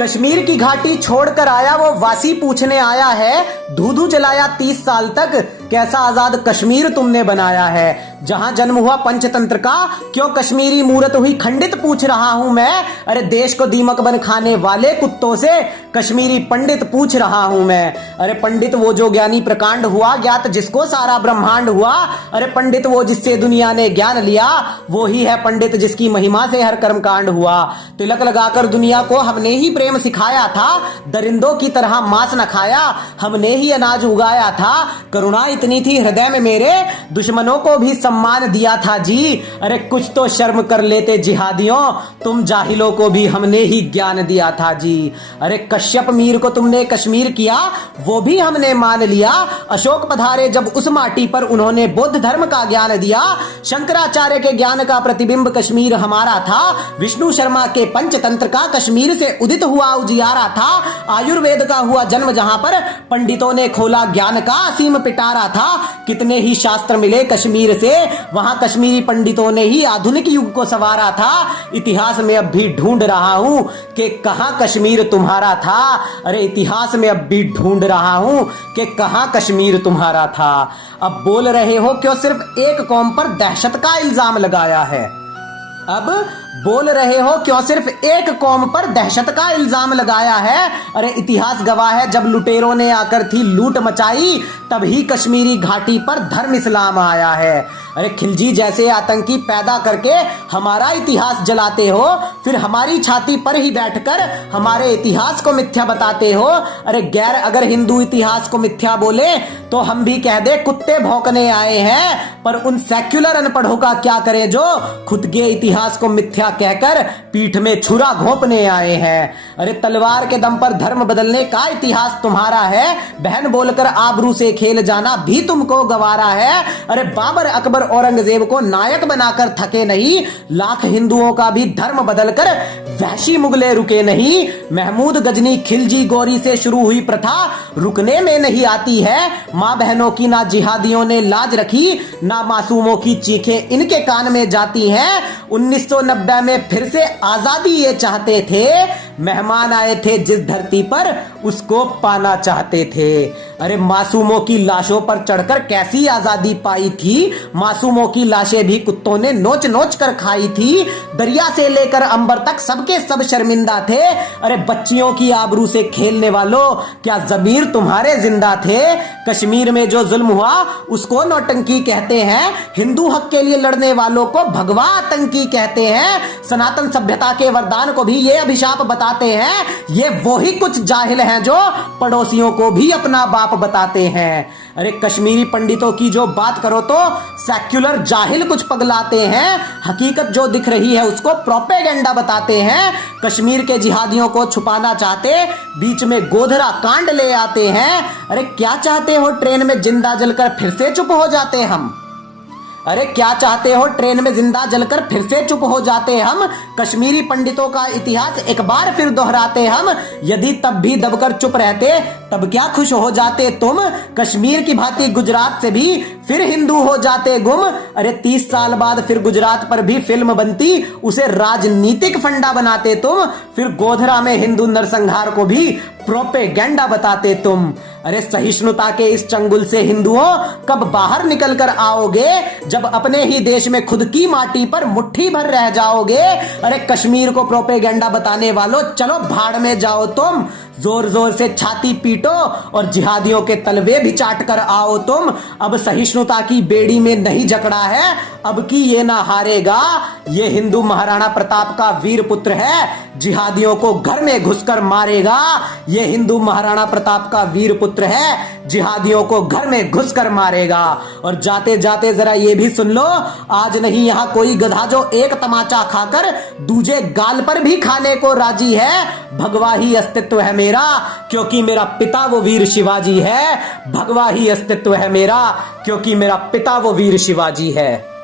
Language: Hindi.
कश्मीर की घाटी छोड़कर आया वो वासी पूछने आया है, धू जलाया 30 साल तक, कैसा आजाद कश्मीर तुमने बनाया है। जहां जन्म हुआ पंचतंत्र का, क्यों कश्मीरी मूरत हुई खंडित, पूछ रहा हूं मैं। अरे देश को दीमक बन खाने वाले कुत्तों से कश्मीरी पंडित पूछ रहा हूं मैं। अरे पंडित वो जो ज्ञानी प्रकांड हुआ, ज्ञात जिसको सारा ब्रह्मांड हुआ। अरे पंडित वो जिससे दुनिया ने ज्ञान लिया, वो ही है पंडित जिसकी महिमा से हर कर्म कांड हुआ। तिलक लगाकर दुनिया को हमने ही प्रेम सिखाया था, दरिंदों की तरह मांस न खाया, हमने ही अनाज उगाया था। करुणा इतनी थी हृदय में मेरे, दुश्मनों को भी सम्मान दिया था जी। अरे कुछ तो शर्म कर लेते जिहादियों, तुम जाहिलों को भी हमने ही ज्ञान दिया था जी। अरे कश्यप मीर को तुमने कश्मीर किया, वो भी हमने मान लिया। अशोक पधारे जब उस माटी पर, उन्होंने बौद्ध धर्म का ज्ञान दिया। शंकराचार्य के ज्ञान का प्रतिबिंब कश्मीर हमारा था। विष्णु शर्मा के पंचतंत्र का कश्मीर से उदित हुआ उजियारा था। आयुर्वेद का हुआ जन्म जहां पर, पंडितों ने खोला ज्ञान का असीम पिटारा था। कितने ही शास्त्र मिले कश्मीर से, वहां कश्मीरी पंडितों ने ही आधुनिक युग को संवारा था। इतिहास में अब भी ढूंढ रहा हूं कि कहां कश्मीर तुम्हारा था। अरे इतिहास में अब भी ढूंढ रहा हूं कि कहां कश्मीर तुम्हारा था। अब बोल रहे हो क्यों सिर्फ एक कौम पर दहशत का इल्जाम लगाया है। अब बोल रहे हो क्यों सिर्फ एक कौम पर दहशत का इल्जाम लगाया है। अरे इतिहास गवाह है, जब लुटेरों ने आकर थी लूट मचाई, तभी कश्मीरी घाटी पर धर्म इस्लाम आया है। अरे खिलजी जैसे आतंकी पैदा करके हमारा इतिहास जलाते हो, फिर हमारी छाती पर ही बैठकर हमारे इतिहास को मिथ्या बताते हो। अरे गैर अगर हिंदू इतिहास को मिथ्या बोले तो हम भी कह दे कुत्ते भौंकने आए हैं, पर उन सेक्युलर अनपढ़ों का क्या करें जो खुद के इतिहास को मिथ्या कहकर पीठ में छुरा घोंपने आए हैं। अरे तलवार के दम पर धर्म बदलने का इतिहास तुम्हारा है, बहन बोलकर आबरू से खेल जाना भी तुमको गवारा है। अरे बाबर अकबर औरंगजेब को नायक बनाकर थके नहीं, लाख हिंदुओं का भी धर्म बदलकर वहशी मुगले रुके नहीं। महमूद गजनी खिलजी गौरी से शुरू हुई प्रथा रुकने में नहीं आती है। माँ बहनों की ना जिहादियों ने लाज रखी, ना मासूमों की चीखें इनके कान में जाती हैं। 1990 में फिर से आजादी ये चाहते थे, मेहमान आए थे जिस धरती पर उसको पाना चाहते थे। अरे मासूमों की लाशों पर चढ़कर कैसी आजादी पाई थी, मासूमों की लाशें भी कुत्तों ने नोच नोच कर खाई थी। दरिया से लेकर अंबर तक सबके सब शर्मिंदा थे। अरे बच्चियों की आबरू से खेलने वालों, क्या जमीर तुम्हारे जिंदा थे। कश्मीर में जो जुल्म हुआ उसको नौटंकी कहते हैं, हिंदू हक के लिए लड़ने वालों को भगवा आतंकी कहते हैं। सनातन सभ्यता के वरदान को भी ये अभिशाप बताते हैं। ये वो ही कुछ जाहिल हैं जो पड़ोसियों को भी अपना बाप बताते हैं। अरे कश्मीरी पंडितों की जो बात करो तो सेक्युलर जाहिल कुछ पगलाते हैं। हकीकत जो दिख रही है उसको प्रोपेगेंडा बताते हैं। कश्मीर के जिहादियों को छुपाना चाहते, बीच में गोधरा कांड ले आते हैं। अरे क्या चाहते हो, ट्रेन में जिंदा जलकर फिर से चुप हो जाते हम। अरे क्या चाहते हो, ट्रेन में जिंदा जलकर फिर से चुप हो जाते हम। कश्मीरी पंडितों का इतिहास एक बार फिर दोहराते हम। यदि तब भी दबकर चुप रहते तब क्या खुश हो जाते तुम। कश्मीर की भांति गुजरात से भी फिर हिंदू हो जाते गुम। अरे 30 साल बाद फिर गुजरात पर भी फिल्म बनती, उसे राजनीतिक फंडा बनाते तुम। फिर गोधरा में हिंदू नरसंहार को भी प्रोपेगेंडा बताते तुम। अरे सहिष्णुता के इस चंगुल से हिंदुओं कब बाहर निकल कर आओगे, जब अपने ही देश में खुद की माटी पर मुट्ठी भर रह जाओगे। अरे कश्मीर को प्रोपेगेंडा बताने वालों, चलो भाड़ में जाओ तुम। जोर जोर से छाती पीटो और जिहादियों के तलवे भी चाट कर आओ तुम। अब सहिष्णुता की बेड़ी में नहीं जकड़ा है, अब की ये ना हारेगा। ये हिंदू महाराणा प्रताप का वीर पुत्र है, जिहादियों को घर में घुसकर मारेगा। ये हिंदू महाराणा प्रताप का वीर पुत्र है, जिहादियों को घर में घुसकर मारेगा। और जाते जाते जरा ये भी सुन लो, आज नहीं यहाँ कोई गधा जो एक तमाचा खाकर दूजे गाल पर भी खाने को राजी है। भगवा ही अस्तित्व है मेरा, क्योंकि मेरा पिता वो वीर शिवाजी है। भगवा ही अस्तित्व है मेरा, क्योंकि मेरा पिता वो वीर शिवाजी है।